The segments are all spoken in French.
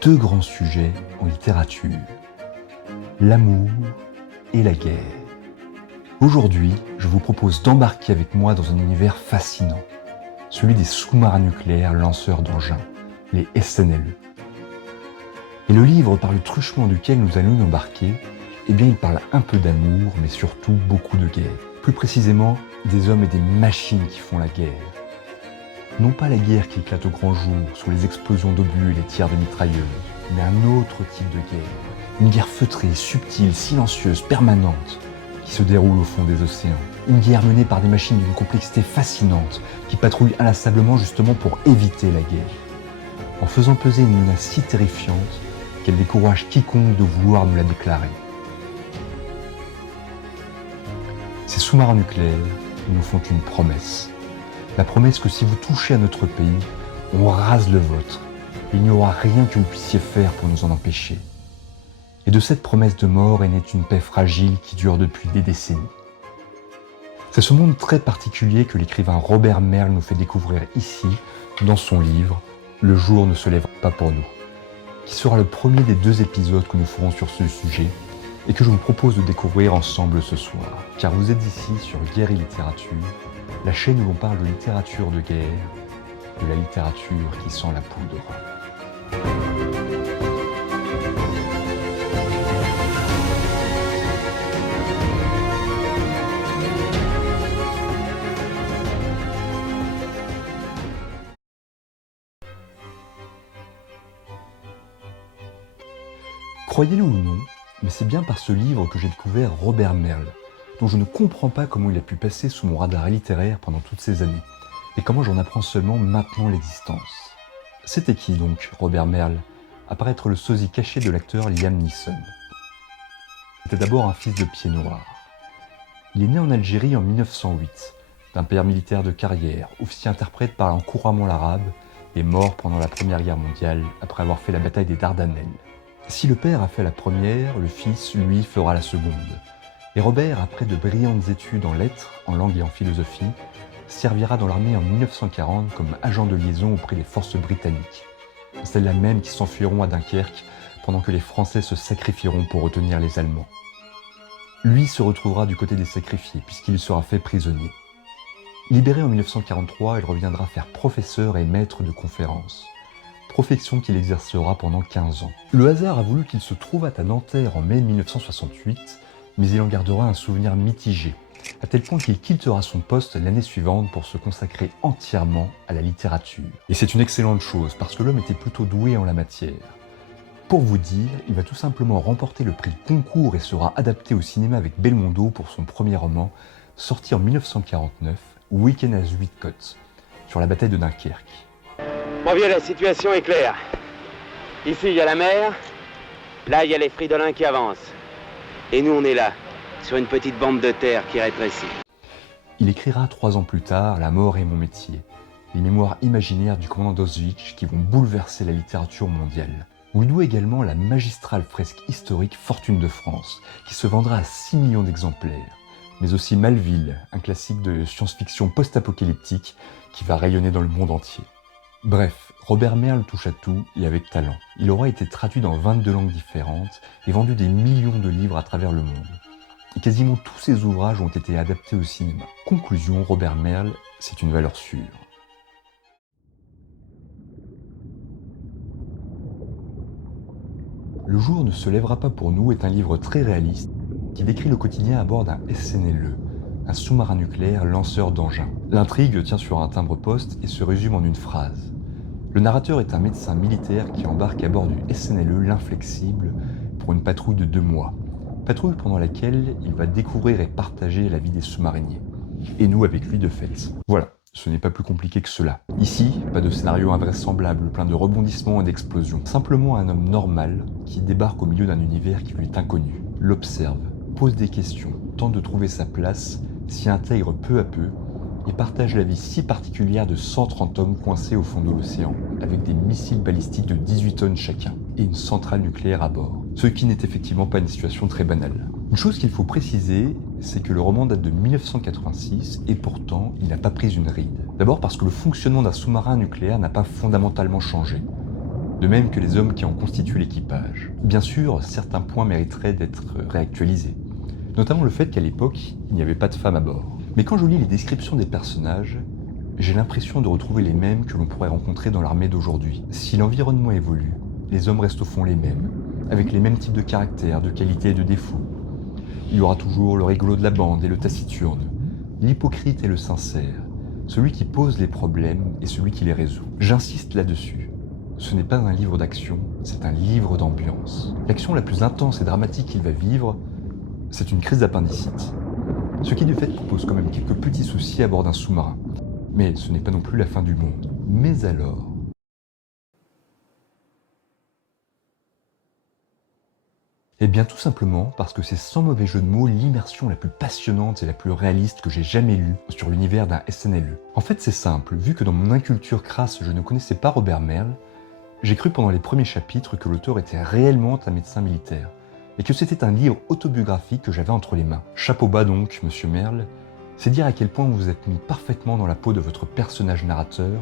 deux grands sujets en littérature, l'amour et la guerre. Aujourd'hui, je vous propose d'embarquer avec moi dans un univers fascinant, celui des sous-marins nucléaires lanceurs d'engins, les SNLE. Et le livre par le truchement duquel nous allons nous embarquer, eh bien il parle un peu d'amour, mais surtout beaucoup de guerre. Plus précisément, des hommes et des machines qui font la guerre. Non pas la guerre qui éclate au grand jour, sous les explosions d'obus et les tirs de mitrailleuses, mais un autre type de guerre. Une guerre feutrée, subtile, silencieuse, permanente, qui se déroule au fond des océans. Une guerre menée par des machines d'une complexité fascinante, qui patrouillent inlassablement justement pour éviter la guerre. En faisant peser une menace si terrifiante, qu'elle décourage quiconque de vouloir nous la déclarer. Ces sous-marins nucléaires nous font une promesse. La promesse que si vous touchez à notre pays, on rase le vôtre. Il n'y aura rien que vous puissiez faire pour nous en empêcher. Et de cette promesse de mort est née une paix fragile qui dure depuis des décennies. C'est ce monde très particulier que l'écrivain Robert Merle nous fait découvrir ici, dans son livre « Le jour ne se lèvera pas pour nous », qui sera le premier des 2 épisodes que nous ferons sur ce sujet et que je vous propose de découvrir ensemble ce soir. Car vous êtes ici sur Guerre et Littérature, la chaîne où l'on parle de littérature de guerre, de la littérature qui sent la poudre. Croyez-le ou non, mais c'est bien par ce livre que j'ai découvert Robert Merle, dont je ne comprends pas comment il a pu passer sous mon radar littéraire pendant toutes ces années, et comment j'en apprends seulement maintenant l'existence. C'était qui donc, Robert Merle, à paraître le sosie caché de l'acteur Liam Neeson? C'était d'abord un fils de pied noir. Il est né en Algérie en 1908, d'un père militaire de carrière, officier interprète parlant couramment l'arabe, et mort pendant la Première Guerre mondiale après avoir fait la bataille des Dardanelles. Si le père a fait la première, le fils, lui, fera la seconde. Et Robert, après de brillantes études en lettres, en langue et en philosophie, servira dans l'armée en 1940 comme agent de liaison auprès des forces britanniques. Celles-là même qui s'enfuiront à Dunkerque pendant que les Français se sacrifieront pour retenir les Allemands. Lui se retrouvera du côté des sacrifiés puisqu'il sera fait prisonnier. Libéré en 1943, il reviendra faire professeur et maître de conférences. Profession qu'il exercera pendant 15 ans. Le hasard a voulu qu'il se trouvât à Nanterre en mai 1968, mais il en gardera un souvenir mitigé, à tel point qu'il quittera son poste l'année suivante pour se consacrer entièrement à la littérature. Et c'est une excellente chose, parce que l'homme était plutôt doué en la matière. Pour vous dire, il va tout simplement remporter le prix Goncourt et sera adapté au cinéma avec Belmondo pour son premier roman, sorti en 1949, Week-end à Zuidcote, sur la bataille de Dunkerque. Mon vieux, la situation est claire. Ici, il y a la mer. Là, il y a les Fridolins qui avancent. Et nous, on est là, sur une petite bande de terre qui rétrécit. Il écrira 3 ans plus tard « La mort est mon métier », les mémoires imaginaires du commandant d'Auschwitz qui vont bouleverser la littérature mondiale. On lui doit également la magistrale fresque historique Fortune de France, qui se vendra à 6 millions d'exemplaires, mais aussi Malville, un classique de science-fiction post-apocalyptique qui va rayonner dans le monde entier. Bref, Robert Merle touche à tout et avec talent. Il aura été traduit dans 22 langues différentes et vendu des millions de livres à travers le monde. Et quasiment tous ses ouvrages ont été adaptés au cinéma. Conclusion, Robert Merle, c'est une valeur sûre. Le jour ne se lèvera pas pour nous est un livre très réaliste qui décrit le quotidien à bord d'un SNLE, un sous-marin nucléaire lanceur d'engins. L'intrigue tient sur un timbre-poste et se résume en une phrase. Le narrateur est un médecin militaire qui embarque à bord du SNLE l'Inflexible pour une patrouille de 2 mois. Patrouille pendant laquelle il va découvrir et partager la vie des sous-mariniers. Et nous avec lui de fait. Voilà, ce n'est pas plus compliqué que cela. Ici, pas de scénario invraisemblable, plein de rebondissements et d'explosions. Simplement un homme normal qui débarque au milieu d'un univers qui lui est inconnu. L'observe, pose des questions, tente de trouver sa place, s'y intègre peu à peu et partage la vie si particulière de 130 hommes coincés au fond de l'océan, avec des missiles balistiques de 18 tonnes chacun, et une centrale nucléaire à bord. Ce qui n'est effectivement pas une situation très banale. Une chose qu'il faut préciser, c'est que le roman date de 1986, et pourtant, il n'a pas pris une ride. D'abord parce que le fonctionnement d'un sous-marin nucléaire n'a pas fondamentalement changé. de même que les hommes qui en constituent l'équipage. Bien sûr, certains points mériteraient d'être réactualisés, notamment le fait qu'à l'époque, il n'y avait pas de femmes à bord. Mais quand je lis les descriptions des personnages, j'ai l'impression de retrouver les mêmes que l'on pourrait rencontrer dans l'armée d'aujourd'hui. Si l'environnement évolue, les hommes restent au fond les mêmes, avec les mêmes types de caractères, de qualités et de défauts. Il y aura toujours le rigolo de la bande et le taciturne, l'hypocrite et le sincère, celui qui pose les problèmes et celui qui les résout. J'insiste là-dessus. Ce n'est pas un livre d'action, c'est un livre d'ambiance. L'action la plus intense et dramatique qu'il va vivre, c'est une crise d'appendicite. Ce qui de fait pose quand même quelques petits soucis à bord d'un sous-marin. Mais ce n'est pas non plus la fin du monde. Mais alors... Eh bien tout simplement parce que c'est sans mauvais jeu de mots l'immersion la plus passionnante et la plus réaliste que j'ai jamais lue sur l'univers d'un SNLE. En fait c'est simple, vu que dans mon inculture crasse je ne connaissais pas Robert Merle, j'ai cru pendant les premiers chapitres que l'auteur était réellement un médecin militaire, et que c'était un livre autobiographique que j'avais entre les mains. Chapeau bas donc, monsieur Merle, c'est dire à quel point vous vous êtes mis parfaitement dans la peau de votre personnage narrateur,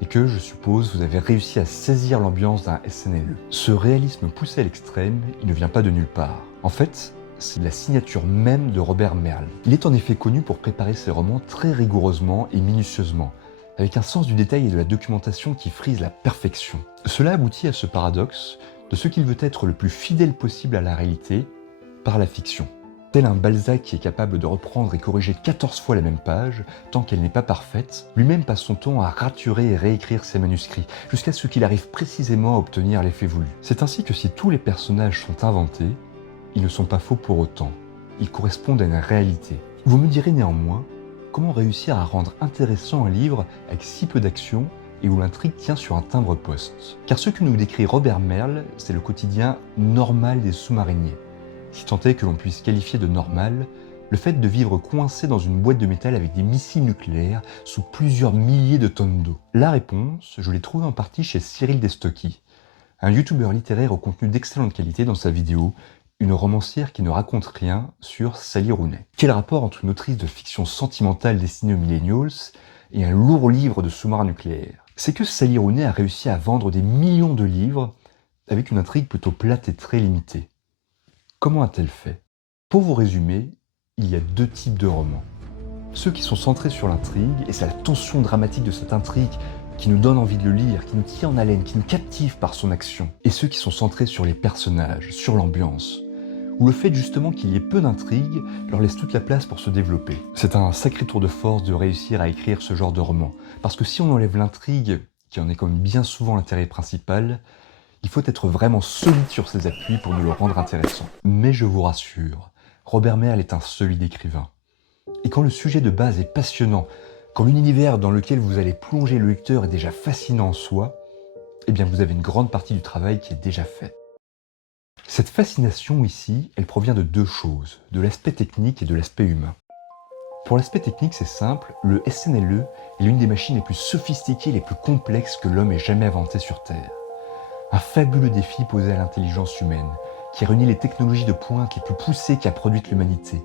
et que, je suppose, vous avez réussi à saisir l'ambiance d'un SNLE. Ce réalisme poussé à l'extrême, il ne vient pas de nulle part. En fait, c'est la signature même de Robert Merle. Il est en effet connu pour préparer ses romans très rigoureusement et minutieusement, avec un sens du détail et de la documentation qui frise la perfection. Cela aboutit à ce paradoxe de ce qu'il veut être le plus fidèle possible à la réalité par la fiction. Tel un Balzac qui est capable de reprendre et corriger 14 fois la même page, tant qu'elle n'est pas parfaite, lui-même passe son temps à raturer et réécrire ses manuscrits, jusqu'à ce qu'il arrive précisément à obtenir l'effet voulu. C'est ainsi que si tous les personnages sont inventés, ils ne sont pas faux pour autant. Ils correspondent à une réalité. Vous me direz néanmoins, comment réussir à rendre intéressant un livre avec si peu d'action et où l'intrigue tient sur un timbre-poste? Car ce que nous décrit Robert Merle, c'est le quotidien normal des sous-mariniers. Si tant est que l'on puisse qualifier de normal le fait de vivre coincé dans une boîte de métal avec des missiles nucléaires sous plusieurs milliers de tonnes d'eau. La réponse, je l'ai trouvée en partie chez Cyril Destocky, un youtubeur littéraire au contenu d'excellente qualité dans sa vidéo « Une romancière qui ne raconte rien » sur Sally Rooney. Quel rapport entre une autrice de fiction sentimentale destinée aux millennials et un lourd livre de sous-marins nucléaires? C'est que Sally Rooney a réussi à vendre des millions de livres avec une intrigue plutôt plate et très limitée. Comment a-t-elle fait? Pour vous résumer, il y a deux types de romans. Ceux qui sont centrés sur l'intrigue, et c'est la tension dramatique de cette intrigue qui nous donne envie de le lire, qui nous tient en haleine, qui nous captive par son action. Et ceux qui sont centrés sur les personnages, sur l'ambiance, où le fait justement qu'il y ait peu d'intrigue leur laisse toute la place pour se développer. C'est un sacré tour de force de réussir à écrire ce genre de roman, parce que si on enlève l'intrigue, qui en est comme bien souvent l'intérêt principal, il faut être vraiment solide sur ses appuis pour nous le rendre intéressant. Mais je vous rassure, Robert Merle est un solide écrivain. Et quand le sujet de base est passionnant, quand l'univers dans lequel vous allez plonger le lecteur est déjà fascinant en soi, eh bien vous avez une grande partie du travail qui est déjà fait. Cette fascination ici, elle provient de deux choses, de l'aspect technique et de l'aspect humain. Pour l'aspect technique, c'est simple, le SNLE est l'une des machines les plus sophistiquées et les plus complexes que l'homme ait jamais inventées sur Terre. Un fabuleux défi posé à l'intelligence humaine, qui réunit les technologies de pointe les plus poussées qu'a produites l'humanité,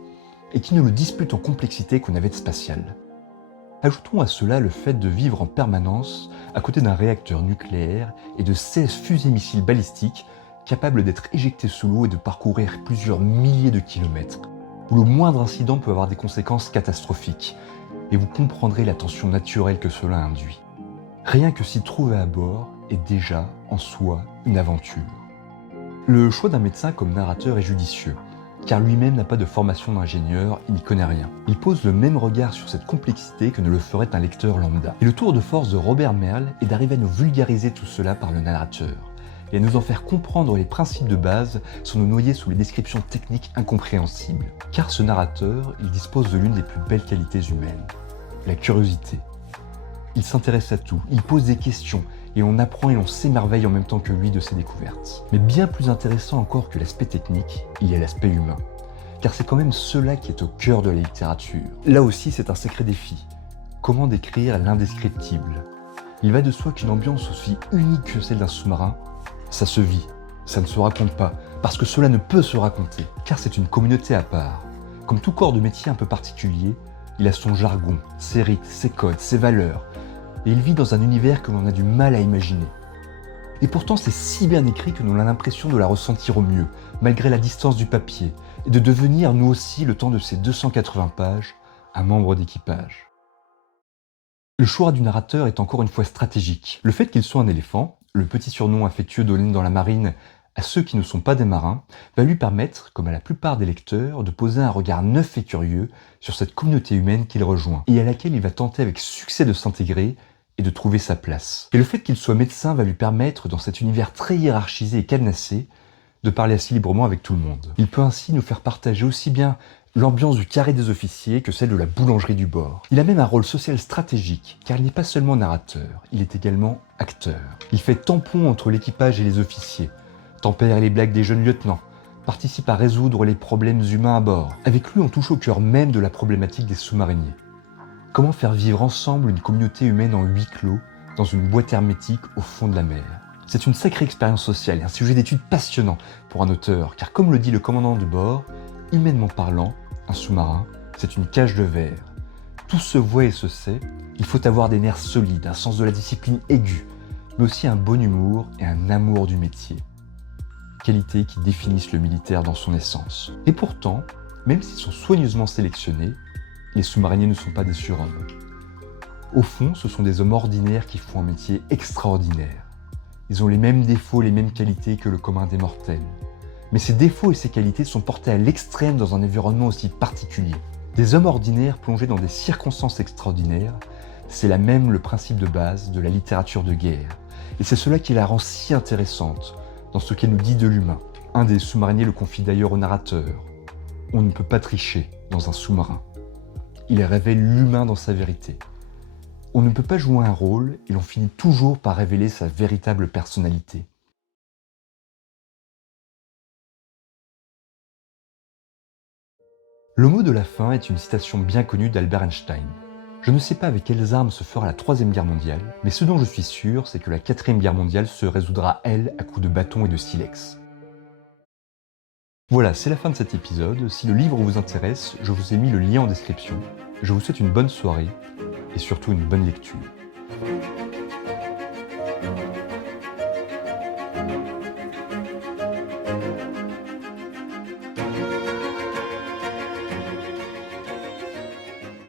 et qui ne le dispute en complexité qu'aux navettes spatiales. Ajoutons à cela le fait de vivre en permanence à côté d'un réacteur nucléaire et de 16 fusées-missiles balistiques capables d'être éjectés sous l'eau et de parcourir plusieurs milliers de kilomètres, où le moindre incident peut avoir des conséquences catastrophiques, et vous comprendrez la tension naturelle que cela induit. Rien que s'y trouver à bord est déjà, en soi, une aventure. Le choix d'un médecin comme narrateur est judicieux, car lui-même n'a pas de formation d'ingénieur et n'y connaît rien. Il pose le même regard sur cette complexité que ne le ferait un lecteur lambda. Et le tour de force de Robert Merle est d'arriver à nous vulgariser tout cela par le narrateur, et à nous en faire comprendre les principes de base sans nous noyer sous les descriptions techniques incompréhensibles. Car ce narrateur, il dispose de l'une des plus belles qualités humaines, la curiosité. Il s'intéresse à tout, il pose des questions, et on apprend et on s'émerveille en même temps que lui de ses découvertes. Mais bien plus intéressant encore que l'aspect technique, il y a l'aspect humain. Car c'est quand même cela qui est au cœur de la littérature. Là aussi, c'est un sacré défi. Comment décrire l'indescriptible? Il va de soi qu'une ambiance aussi unique que celle d'un sous-marin, ça se vit, ça ne se raconte pas, parce que cela ne peut se raconter, car c'est une communauté à part. Comme tout corps de métier un peu particulier, il a son jargon, ses rites, ses codes, ses valeurs, et il vit dans un univers que l'on a du mal à imaginer. Et pourtant c'est si bien écrit que l'on a l'impression de la ressentir au mieux, malgré la distance du papier, et de devenir nous aussi, le temps de ces 280 pages, un membre d'équipage. Le choix du narrateur est encore une fois stratégique. Le fait qu'il soit un éléphant, le petit surnom affectueux donné dans la marine à ceux qui ne sont pas des marins, va lui permettre, comme à la plupart des lecteurs, de poser un regard neuf et curieux sur cette communauté humaine qu'il rejoint, et à laquelle il va tenter avec succès de s'intégrer et de trouver sa place. Et le fait qu'il soit médecin va lui permettre, dans cet univers très hiérarchisé et cadenassé, de parler assez librement avec tout le monde. Il peut ainsi nous faire partager aussi bien l'ambiance du carré des officiers que celle de la boulangerie du bord. Il a même un rôle social stratégique, car il n'est pas seulement narrateur, il est également acteur. Il fait tampon entre l'équipage et les officiers, tempère les blagues des jeunes lieutenants, participe à résoudre les problèmes humains à bord. Avec lui, on touche au cœur même de la problématique des sous-mariniers. Comment faire vivre ensemble une communauté humaine en huis clos, dans une boîte hermétique au fond de la mer? C'est une sacrée expérience sociale et un sujet d'étude passionnant pour un auteur, car comme le dit le commandant de bord, humainement parlant, un sous-marin, c'est une cage de verre. Tout se voit et se sait, il faut avoir des nerfs solides, un sens de la discipline aigu, mais aussi un bon humour et un amour du métier. Qualités qui définissent le militaire dans son essence. Et pourtant, même s'ils sont soigneusement sélectionnés, les sous-mariniers ne sont pas des surhommes. Au fond, ce sont des hommes ordinaires qui font un métier extraordinaire. Ils ont les mêmes défauts, les mêmes qualités que le commun des mortels. Mais ces défauts et ces qualités sont portés à l'extrême dans un environnement aussi particulier. Des hommes ordinaires plongés dans des circonstances extraordinaires, c'est là même le principe de base de la littérature de guerre. Et c'est cela qui la rend si intéressante dans ce qu'elle nous dit de l'humain. Un des sous-mariniers le confie d'ailleurs au narrateur. On ne peut pas tricher dans un sous-marin. Il révèle l'humain dans sa vérité. On ne peut pas jouer un rôle et l'on finit toujours par révéler sa véritable personnalité. Le mot de la fin est une citation bien connue d'Albert Einstein. Je ne sais pas avec quelles armes se fera la Troisième Guerre mondiale, mais ce dont je suis sûr, c'est que la Quatrième Guerre mondiale se résoudra, elle, à coups de bâton et de silex. Voilà, c'est la fin de cet épisode. Si le livre vous intéresse, je vous ai mis le lien en description. Je vous souhaite une bonne soirée et surtout une bonne lecture.